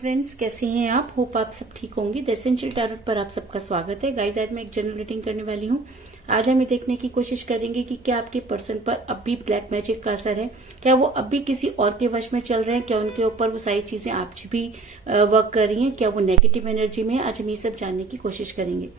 Friends, कैसे हैं आप? होप आप सब ठीक होंगे। द एसेंशियल टैरोट पर आप सबका स्वागत है। गाइस, आज मैं एक जनरल रीडिंग करने वाली हूँ। आज हम ये देखने की कोशिश करेंगे कि क्या आपके पर्सन पर अब भी ब्लैक मैजिक का असर है, क्या वो अब भी किसी और के वश में चल रहे हैं, क्या उनके ऊपर वो सारी चीजें आप भी वर्क कर रही हैं, क्या वो नेगेटिव एनर्जी में है। आज हम ये सब जानने की कोशिश करेंगे।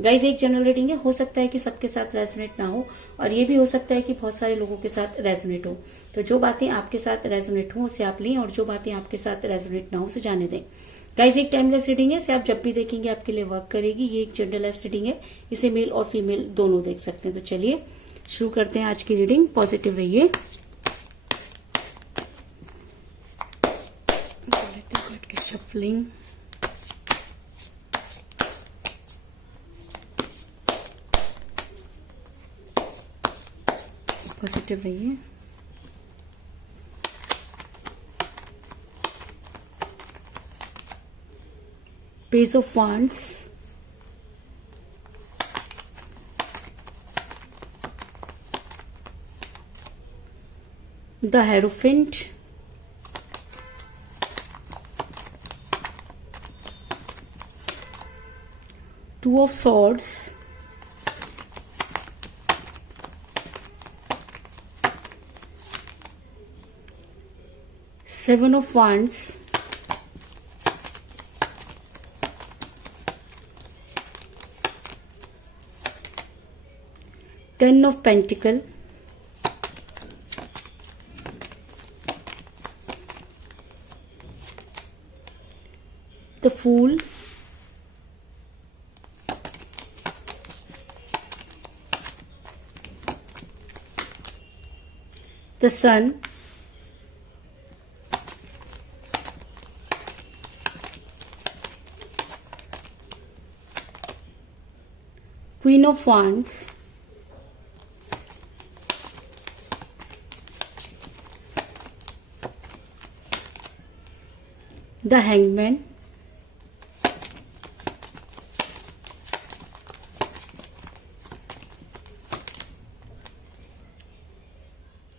गाइज, एक जनरल रीडिंग है, हो सकता है कि सबके साथ रेजोनेट ना हो और ये भी हो सकता है कि बहुत सारे लोगों के साथ रेजोनेट हो। तो जो बातें आपके साथ रेजोनेट हो उसे आप लें और जो बातें आपके साथ रेजोनेट ना हो उसे जाने दें। गाइज, एक टाइमलेस रीडिंग है, इसे आप जब भी देखेंगे आपके लिए वर्क करेगी। ये एक जनरलेस रीडिंग है, इसे मेल और फीमेल दोनों देख सकते हैं। तो चलिए शुरू करते हैं आज की रीडिंग। पॉजिटिव रहिए। शफलिंग, पॉजिटिव रहिए। Page of wands, the hierophant, two of swords, Seven of Wands, Ten of Pentacle, the Fool, the Sun, Queen of Wands, the Hangman,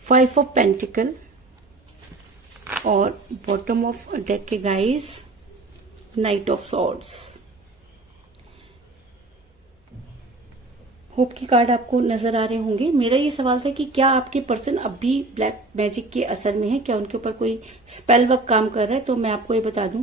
Five of Pentacle और बॉटम ऑफ डेक के guys night of swords. Hope की card आपको नजर आ रहे होंगे। मेरा ये सवाल था कि क्या आपके पर्सन अब भी ब्लैक मैजिक के असर में है, क्या उनके ऊपर कोई स्पेल वर्क काम कर रहा है। तो मैं आपको ये बता दूं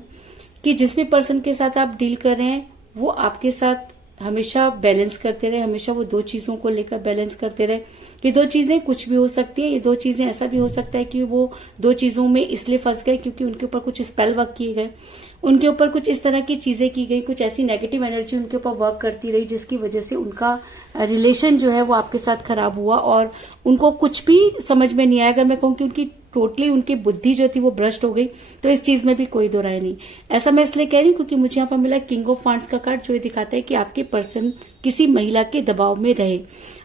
कि जिस भी पर्सन के साथ आप डील कर रहे हैं वो आपके साथ हमेशा बैलेंस करते रहे, हमेशा वो दो चीजों को लेकर बैलेंस करते रहे। ये दो चीजें कुछ भी हो सकती है, ये दो चीजें ऐसा भी हो सकता है कि वो दो चीजों में इसलिए फंस गए क्योंकि उनके ऊपर कुछ स्पेल वर्क किए गए, उनके ऊपर कुछ इस तरह की चीजें की गई, कुछ ऐसी नेगेटिव एनर्जी उनके ऊपर वर्क करती रही जिसकी वजह से उनका रिलेशन जो है वो आपके साथ खराब हुआ और उनको कुछ भी समझ में नहीं आया। अगर मैं कहूँ कि उनकी टोटली उनकी बुद्धि जो थी वो भ्रष्ट हो गई, तो इस चीज में भी कोई दो राय नहीं। ऐसा मैं इसलिए कह रही हूँ क्योंकि मुझे यहाँ पर मिला किंग ऑफ वांड्स का कार्ड, जो ये दिखाता है कि आपके पर्सन किसी महिला के दबाव में रहे।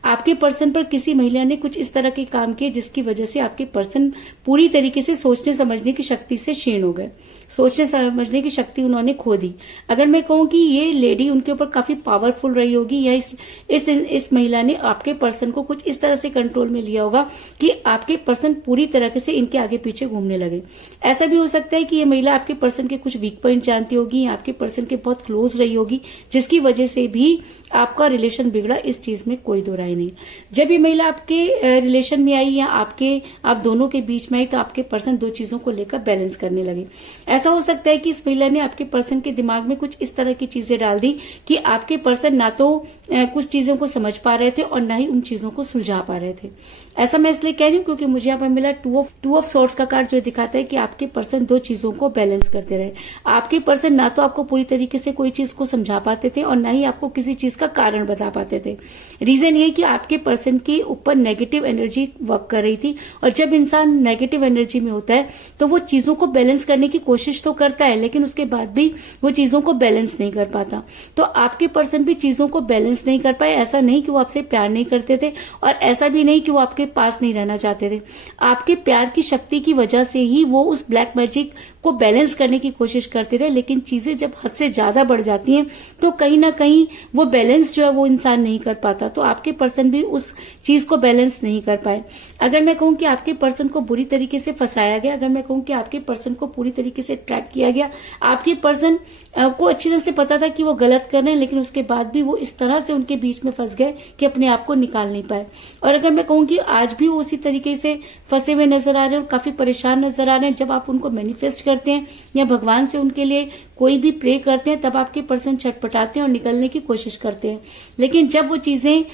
आपके पर्सन पर किसी महिला ने कुछ इस तरह के काम किए जिसकी वजह से आपके पर्सन पूरी तरीके से सोचने समझने की शक्ति से क्षीण हो गए, सोचने समझने की शक्ति उन्होंने खो दी। अगर मैं कहूँ कि ये लेडी उनके ऊपर काफी पावरफुल रही होगी या इस महिला ने आपके पर्सन को कुछ इस तरह से कंट्रोल में लिया होगा कि आपके पर्सन पूरी तरह से इनके आगे पीछे घूमने लगे। ऐसा भी हो सकता है कि ये महिला आपके पर्सन के कुछ वीक पॉइंट जानती होगी या आपके पर्सन के बहुत क्लोज रही होगी जिसकी वजह से भी आपका रिलेशन बिगड़ा। इस चीज में कोई दो राय नहीं। जब ये महिला आपके रिलेशन में आई या आप दोनों के बीच में आई तो आपके पर्सन दो चीजों को लेकर बैलेंस करने लगे। ऐसा हो सकता है कि इस महिला ने आपके पर्सन के दिमाग में कुछ इस तरह की चीजें डाल दी कि आपके पर्सन ना तो कुछ चीजों को समझ पा रहे थे और ना ही उन चीजों को सुलझा पा रहे थे। ऐसा मैं इसलिए कह रही हूँ क्योंकि मुझे यहाँ पर मिला टू ऑफ सॉर्ड्स का कार्ड, जो दिखाता है कि आपके पर्सन दो चीजों को बैलेंस करते रहे। आपके पर्सन ना तो आपको पूरी तरीके से कोई चीज को समझा पाते थे और ना ही आपको किसी चीज का कारण बता पाते थे। रीजन ये कि आपके पर्सन के ऊपर नेगेटिव एनर्जी वर्क कर रही थी और जब इंसान नेगेटिव एनर्जी में होता है तो वो चीजों को बैलेंस करने की कोशिश तो करता है लेकिन उसके बाद भी वो चीजों को बैलेंस नहीं कर पाता। तो आपके पर्सन भी चीजों को बैलेंस नहीं कर पाए। ऐसा नहीं कि वो आपसे प्यार नहीं करते थे और ऐसा भी नहीं कि वो आपके पास नहीं रहना चाहते थे। आपके प्यार की शक्ति की वजह से ही वो उस ब्लैक मैजिक को बैलेंस करने की कोशिश करते रहे, लेकिन चीजें जब हद से ज्यादा बढ़ जाती हैं तो कहीं ना कहीं वो बैलेंस जो है वो इंसान नहीं कर पाता। तो आपके पर्सन भी उस चीज को बैलेंस नहीं कर पाए। अगर मैं कहूं कि आपके पर्सन को बुरी तरीके से फंसाया गया, अगर मैं कहूं कि आपके पर्सन को पूरी तरीके से ट्रैक किया गया, आपके पर्सन को अच्छी तरह से पता था कि वो गलत कर रहे हैं, लेकिन उसके बाद भी वो इस तरह से उनके बीच में फंस गए कि अपने आप को निकाल नहीं पाए। और अगर मैं कहूं कि आज भी वो उसी तरीके से फंसे हुए नजर आ रहे हैं और काफी परेशान नजर आ रहे हैं, जब आप उनको मैनिफेस्ट करते हैं या भगवान से उनके लिए कोई भी प्रे करते हैं, तब आपके पर्सन छटपटाते हैं और निकलने की कोशिश करते हैं। लेकिन जब वो चीजें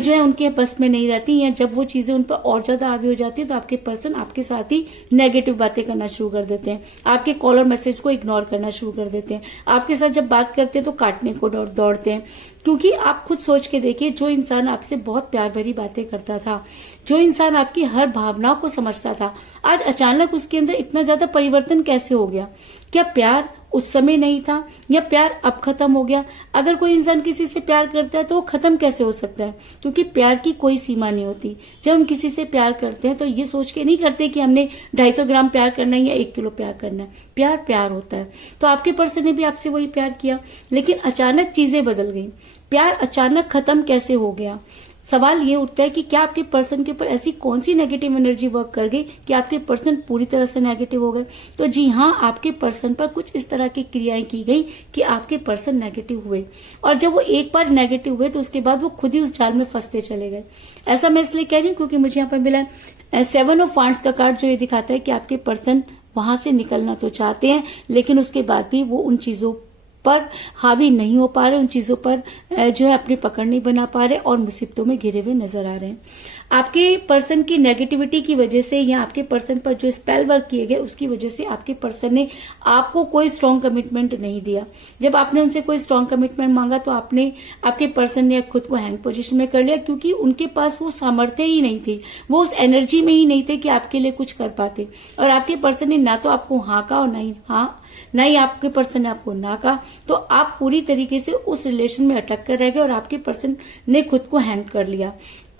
जो है उनके बस में नहीं रहती या जब वो चीजें उन पर और ज्यादा हावी हो जाती है, तो आपके पर्सन आपके साथ ही नेगेटिव बातें करना शुरू कर देते हैं, आपके कॉल और मैसेज को इग्नोर करना शुरू कर देते हैं, आपके साथ जब बात करते हैं तो काटने को दौड़ते हैं। क्योंकि आप खुद सोच के देखिए, जो इंसान आपसे बहुत प्यार भरी बातें करता था, जो इंसान आपकी हर भावनाओं को समझता था, आज अचानक उसके अंदर इतना ज्यादा परिवर्तन कैसे हो गया? क्या प्यार उस समय नहीं था या प्यार अब खत्म हो गया? अगर कोई इंसान किसी से प्यार करता है तो वो खत्म कैसे हो सकता है? क्योंकि प्यार की कोई सीमा नहीं होती। जब हम किसी से प्यार करते हैं तो ये सोच के नहीं करते कि हमने 250 ग्राम प्यार करना है या 1 किलो प्यार करना है। प्यार प्यार होता है। तो आपके पर्सन ने भी आपसे वही प्यार किया, लेकिन अचानक चीजें बदल गई। प्यार अचानक खत्म कैसे हो गया? सवाल ये उठता है कि क्या आपके पर्सन के ऊपर ऐसी कौन सी नेगेटिव एनर्जी वर्क कर गई कि आपके पर्सन पूरी तरह से नेगेटिव हो गए? तो जी हाँ, आपके पर्सन पर कुछ इस तरह की क्रियाएं की गई कि आपके पर्सन नेगेटिव हुए, और जब वो एक बार नेगेटिव हुए तो उसके बाद वो खुद ही उस जाल में फंसते चले गए। ऐसा मैं इसलिए कह रही हूँ क्योंकि मुझे यहाँ पर मिला 7 ऑफ वांड्स का कार्ड, जो ये दिखाता है कि आपके पर्सन वहां से निकलना तो चाहते हैं, लेकिन उसके बाद भी वो उन चीजों पर हावी नहीं हो पा रहे, उन चीजों पर जो है अपनी पकड़ नहीं बना पा रहे और मुसीबतों में घिरे हुए नजर आ रहे हैं। आपके पर्सन की नेगेटिविटी की वजह से या आपके पर्सन पर जो स्पेल वर्क किए गए उसकी वजह से आपके पर्सन ने आपको कोई स्ट्रांग कमिटमेंट नहीं दिया। जब आपने उनसे कोई स्ट्रांग कमिटमेंट मांगा तो आपके पर्सन ने खुद को हैंग पोजीशन में कर लिया, क्योंकि उनके पास वो सामर्थ्य ही नहीं थी, वो उस एनर्जी में ही नहीं थे कि आपके लिए कुछ कर पाते। और आपके पर्सन ने ना तो आपको हाँ कहा और ना ही आपके पर्सन ने आपको ना कहा, तो आप पूरी तरीके से उस रिलेशन में अटक कर रह गए और आपके पर्सन ने खुद को हैंग कर लिया।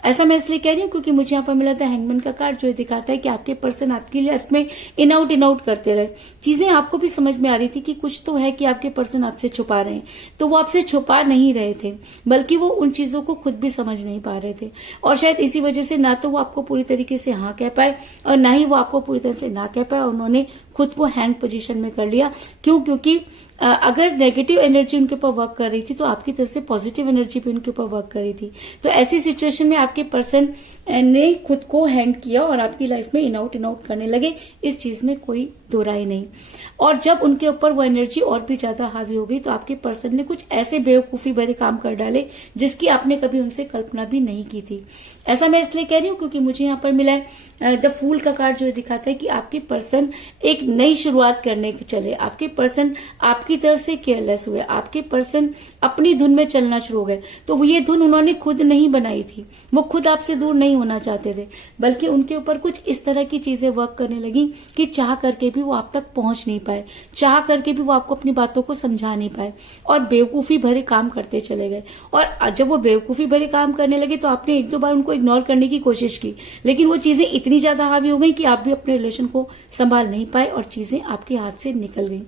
ऐसा मैं इसलिए कह रही हूँ क्योंकि मुझे यहाँ पर मिला था हैंगमैन का कार्ड, जो दिखाता है कि आपके पर्सन आपकी लाइफ में इन आउट करते रहे। चीजें आपको भी समझ में आ रही थी कि कुछ तो है कि आपके पर्सन आपसे छुपा रहे हैं, तो वो आपसे छुपा नहीं रहे थे, बल्कि वो उन चीजों को खुद भी समझ नहीं पा रहे थे। और शायद इसी वजह से ना तो वो आपको पूरी तरीके से हाँ कह पाए और ना ही वो आपको पूरी तरह से ना कह पाए, और उन्होंने खुद को हैंग पोजीशन में कर लिया। क्योंकि अगर नेगेटिव एनर्जी उनके ऊपर वर्क कर रही थी तो आपकी तरफ से पॉजिटिव एनर्जी भी उनके ऊपर वर्क कर रही थी। तो ऐसी सिचुएशन में आपके पर्सन ने खुद को हैंग किया और आपकी लाइफ में इन आउट करने लगे। इस चीज में कोई दो राय नहीं। और जब उनके ऊपर वो एनर्जी और भी ज्यादा हावी हो गई तो आपके पर्सन ने कुछ ऐसे बेवकूफी भरे काम कर डाले जिसकी आपने कभी उनसे कल्पना भी नहीं की थी। ऐसा मैं इसलिए कह रही हूँ क्योंकि मुझे यहाँ पर मिला है द फूल का कार्ड, जो दिखाता है कि आपके पर्सन एक नई शुरुआत करने के चले। आपके पर्सन आपकी तरफ से केयरलेस हुए, आपके पर्सन अपनी धुन में चलना शुरू हो गए। तो ये धुन उन्होंने खुद नहीं बनाई थी, वो खुद आपसे दूर नहीं होना चाहते थे, बल्कि उनके ऊपर कुछ इस तरह की चीजें वर्क करने लगी कि चाह करके भी वो आप तक पहुंच नहीं पाए, चाह करके भी वो आपको अपनी बातों को समझा नहीं पाए और बेवकूफी भरे काम करते चले गए। और जब वो बेवकूफी भरे काम करने लगे तो आपने 1-2 बार उनको इग्नोर करने की कोशिश की, लेकिन वो चीजें इतनी ज्यादा हावी हो गई कि आप भी अपने रिलेशन को संभाल नहीं पाए और चीजें आपके हाथ से निकल गई।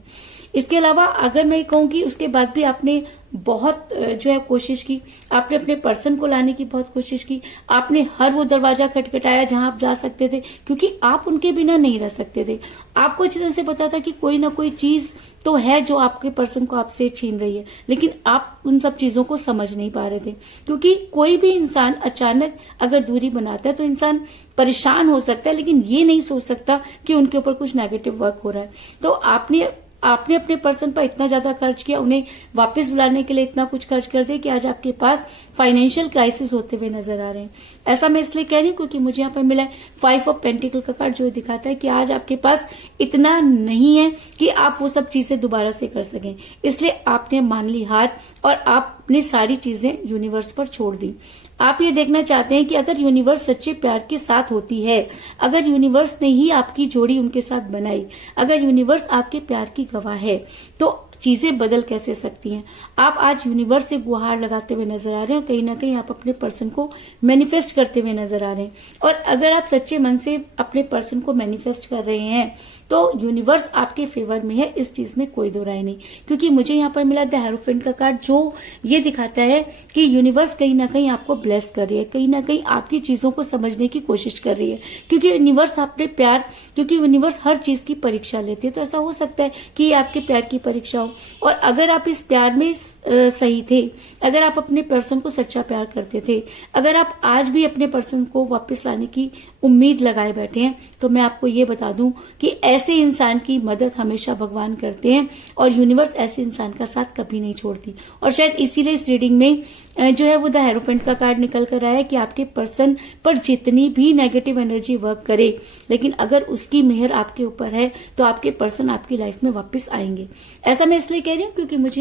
इसके अलावा अगर मैं कहूँ कि उसके बाद भी आपने बहुत जो है कोशिश की, आपने अपने पर्सन को लाने की बहुत कोशिश की, आपने हर वो दरवाजा खटखटाया जहां आप जा सकते थे, क्योंकि आप उनके बिना नहीं रह सकते थे। आपको अच्छी तरह से पता था कि कोई ना कोई चीज तो है जो आपके पर्सन को आपसे छीन रही है, लेकिन आप उन सब चीजों को समझ नहीं पा रहे थे। क्योंकि कोई भी इंसान अचानक अगर दूरी बनाता है तो इंसान परेशान हो सकता है, लेकिन ये नहीं सोच सकता कि उनके ऊपर कुछ नेगेटिव वर्क हो रहा है। तो आपने अपने पर्सन पर इतना ज्यादा खर्च किया, उन्हें वापस बुलाने के लिए इतना कुछ खर्च कर दिया कि आज आपके पास फाइनेंशियल क्राइसिस होते हुए नजर आ रहे हैं। ऐसा मैं इसलिए कह रही हूँ क्योंकि मुझे यहाँ पर मिला 5 ऑफ पेंटिकल का कार्ड, जो दिखाता है कि आज आपके पास इतना नहीं है कि आप वो सब चीजें दोबारा से कर सकें, इसलिए आपने मान ली हार और आपने सारी चीजें यूनिवर्स पर छोड़ दी। आप ये देखना चाहते हैं कि अगर यूनिवर्स सच्चे प्यार के साथ होती है, अगर यूनिवर्स ने ही आपकी जोड़ी उनके साथ बनाई, अगर यूनिवर्स आपके प्यार की गवाह है, तो चीजें बदल कैसे सकती हैं। आप आज यूनिवर्स से गुहार लगाते हुए नजर आ रहे हैं और कहीं ना कहीं आप अपने पर्सन को मैनिफेस्ट करते हुए नजर आ रहे हैं। और अगर आप सच्चे मन से अपने पर्सन को मैनिफेस्ट कर रहे हैं तो यूनिवर्स आपके फेवर में है, इस चीज में कोई दो राय नहीं। क्योंकि मुझे यहाँ पर मिला द हेरोफेंट का कार्ड, जो ये दिखाता है कि यूनिवर्स कहीं ना कहीं आपको ब्लेस कर रही है, कहीं ना कहीं आपकी चीजों को समझने की कोशिश कर रही है। क्योंकि यूनिवर्स आपने प्यार, क्योंकि यूनिवर्स हर चीज की परीक्षा लेती है, तो ऐसा हो सकता है कि ये आपके प्यार की परीक्षा हो। और अगर आप इस प्यार में सही थे, अगर आप अपने पर्सन को सच्चा प्यार करते थे, अगर आप आज भी अपने पर्सन को वापस लाने की उम्मीद लगाए बैठे हैं, तो मैं आपको ये बता दूं कि ऐसे इंसान की मदद हमेशा भगवान करते हैं और यूनिवर्स ऐसे इंसान का साथ कभी नहीं छोड़ती। और शायद इसीलिए इस रीडिंग में जो है वो द हेरोफेंट का कार्ड निकल कर आया है कि आपके पर्सन पर जितनी भी नेगेटिव एनर्जी वर्क करे, लेकिन अगर उसकी मेहर आपके ऊपर है तो आपके पर्सन आपकी लाइफ में वापस आएंगे। ऐसा मैं इसलिए कह रही हूँ क्योंकि मुझे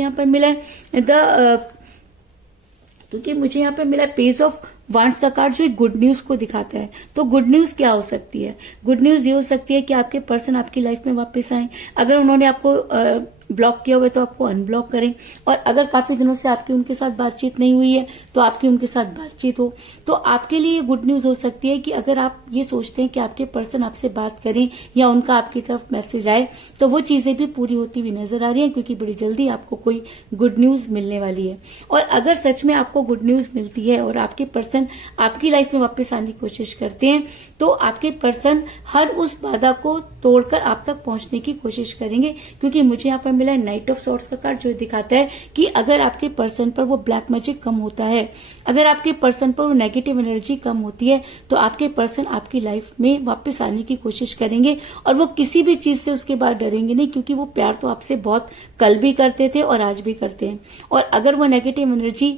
यहाँ पर मिला पेज ऑफ वांड्स का कार्ड, जो एक गुड न्यूज को दिखाता है। तो गुड न्यूज क्या हो सकती है? गुड न्यूज ये हो सकती है कि आपके पर्सन आपकी लाइफ में वापस आए। अगर उन्होंने आपको ब्लॉक किया हुआ है तो आपको अनब्लॉक करें, और अगर काफी दिनों से आपकी उनके साथ बातचीत नहीं हुई है तो आपकी उनके साथ बातचीत हो। तो आपके लिए ये गुड न्यूज हो सकती है कि अगर आप ये सोचते हैं कि आपके पर्सन आपसे बात करें या उनका आपकी तरफ मैसेज आए, तो वो चीजें भी पूरी होती हुई नजर आ रही है, क्योंकि बड़ी जल्दी आपको कोई गुड न्यूज मिलने वाली है। और अगर सच में आपको गुड न्यूज मिलती है और आपके पर्सन आपकी लाइफ में वापस आने की कोशिश करते हैं, तो आपके पर्सन हर उस बाधा को तोड़कर आप तक पहुंचने की कोशिश करेंगे। क्योंकि मुझे यहाँ पर मिला है नाइट ऑफ सॉर्ड्स का कार्ड, जो दिखाता है कि अगर आपके पर्सन पर वो ब्लैक मैजिक कम होता है, अगर आपके पर्सन पर वो नेगेटिव एनर्जी कम होती है, तो आपके पर्सन आपकी लाइफ में वापस आने की कोशिश करेंगे। और वो किसी भी चीज से उसके बाद डरेंगे नहीं, क्योंकि वो प्यार तो आपसे बहुत कल भी करते थे और आज भी करते हैं। और अगर वो नेगेटिव एनर्जी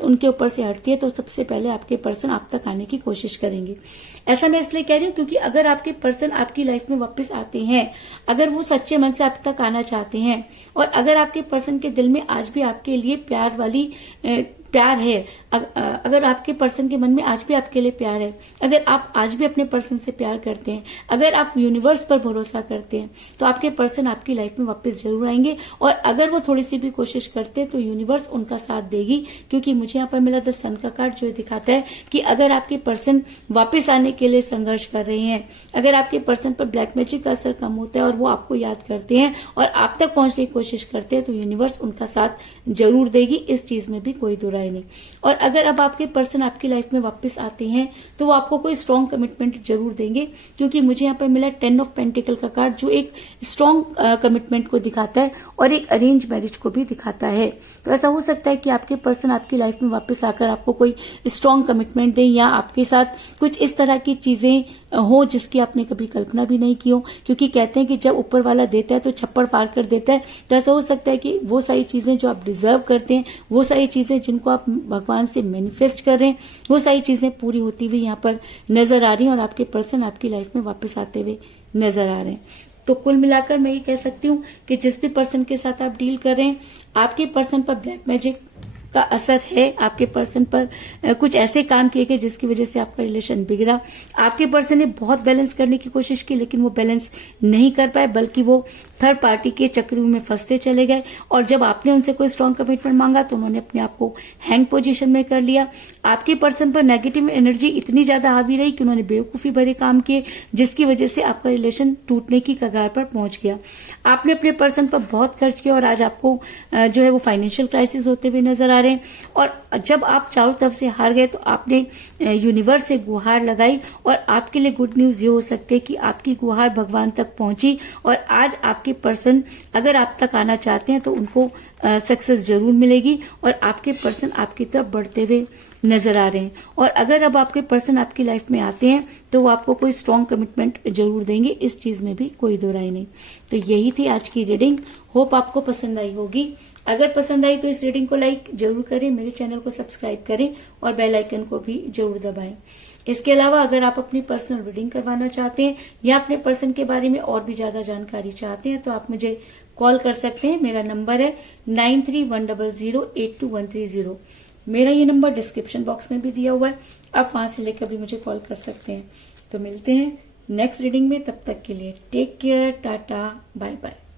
उनके ऊपर से हटती है तो सबसे पहले आपके पर्सन आप तक आने की कोशिश करेंगे। ऐसा मैं इसलिए कह रही हूँ क्योंकि अगर आपके पर्सन आपकी लाइफ में वापस आते हैं, अगर वो सच्चे मन से आप तक आना चाहते हैं, और अगर आपके पर्सन के दिल में आज भी आपके लिए प्यार है, अगर आपके पर्सन के मन में आज भी आपके लिए प्यार है, अगर आप आज भी अपने पर्सन से प्यार करते हैं, अगर आप यूनिवर्स पर भरोसा करते हैं, तो आपके पर्सन आपकी लाइफ में वापस जरूर आएंगे। और अगर वो थोड़ी सी भी कोशिश करते हैं तो यूनिवर्स उनका साथ देगी। क्योंकि मुझे यहाँ पर मिला द सन का कार्ड, जो दिखाता है कि अगर आपके पर्सन वापस आने के लिए संघर्ष कर रहे हैं, अगर आपके पर्सन पर ब्लैक मैजिक का असर कम होता है और वो आपको याद करते हैं और आप तक पहुंचने की कोशिश करते हैं, तो यूनिवर्स उनका साथ जरूर देगी। इस चीज में भी कोई दो राय नहीं। और अगर अब आपके पर्सन आपकी लाइफ में वापस आते हैं तो वो आपको कोई स्ट्रॉन्ग कमिटमेंट जरूर देंगे। क्योंकि मुझे यहाँ पर मिला 10 ऑफ पेंटिकल का कार्ड, जो एक स्ट्रॉन्ग कमिटमेंट को दिखाता है और एक अरेंज मैरिज को भी दिखाता है। तो ऐसा हो सकता है कि आपके पर्सन आपकी लाइफ में वापस आकर आपको कोई स्ट्रॉन्ग कमिटमेंट दे, या आपके साथ कुछ इस तरह की चीजें हो जिसकी आपने कभी कल्पना भी नहीं की हो। क्योंकि कहते हैं कि जब ऊपर वाला देता है तो छप्पड़ पार कर देता है। तो ऐसा हो सकता है कि वो सारी चीजें जो आप डिजर्व करते हैं, वो सारी चीजें जिनको आप भगवान से मैनिफेस्ट कर रहे हैं, वो सारी चीजें पूरी होती हुई यहाँ पर नजर आ रही हैं और आपके पर्सन आपकी लाइफ में वापस आते हुए नजर आ रहे हैं। तो कुल मिलाकर मैं ये कह सकती हूँ कि जिस भी पर्सन के साथ आप डील कर रहे हैं, आपके पर्सन पर ब्लैक मैजिक का असर है, आपके पर्सन पर कुछ ऐसे काम किए गए जिसकी वजह से आपका रिलेशन बिगड़ा। आपके पर्सन ने बहुत बैलेंस करने की कोशिश की, लेकिन वो बैलेंस नहीं कर पाए, बल्कि वो थर्ड पार्टी के चक्रों में फंसते चले गए। और जब आपने उनसे कोई स्ट्रॉन्ग कमिटमेंट मांगा तो उन्होंने अपने आप को हैंग पोजीशन में कर लिया। आपके पर्सन पर नेगेटिव एनर्जी इतनी ज्यादा हावी रही कि उन्होंने बेवकूफी भरे काम किए, जिसकी वजह से आपका रिलेशन टूटने की कगार पर पहुंच गया। आपने अपने पर्सन पर बहुत खर्च किया और आज आपको जो है वो फाइनेंशियल क्राइसिस होते हुए नजर आ रहे हैं। और जब आप चारों तरफ से हार गए तो आपने यूनिवर्स से गुहार लगाई, और आपके लिए गुड न्यूज ये हो सकती है कि आपकी गुहार भगवान तक पहुंची और आज आपके पर्सन अगर आप तक आना चाहते हैं तो उनको सक्सेस जरूर मिलेगी और आपके पर्सन आपकी तरफ बढ़ते हुए नजर आ रहे हैं। और अगर अब आपके पर्सन आपकी लाइफ में आते हैं तो वो आपको कोई स्ट्रॉन्ग कमिटमेंट जरूर देंगे, इस चीज में भी कोई दो राय नहीं। तो यही थी आज की रीडिंग। होप आपको पसंद आई होगी। अगर पसंद आई तो इस रीडिंग को लाइक जरूर करें, मेरे चैनल को सब्सक्राइब करें और बेल आइकन को भी जरूर दबाएं। इसके अलावा अगर आप अपनी पर्सनल रीडिंग करवाना चाहते हैं या अपने पर्सन के बारे में और भी ज्यादा जानकारी चाहते हैं तो आप मुझे कॉल कर सकते हैं। मेरा नंबर है 9310082130। मेरा ये नंबर डिस्क्रिप्शन बॉक्स में भी दिया हुआ है, आप वहां से लेकर भी मुझे कॉल कर सकते हैं। तो मिलते हैं नेक्स्ट रीडिंग में, तब तक के लिए take care, tata, bye bye.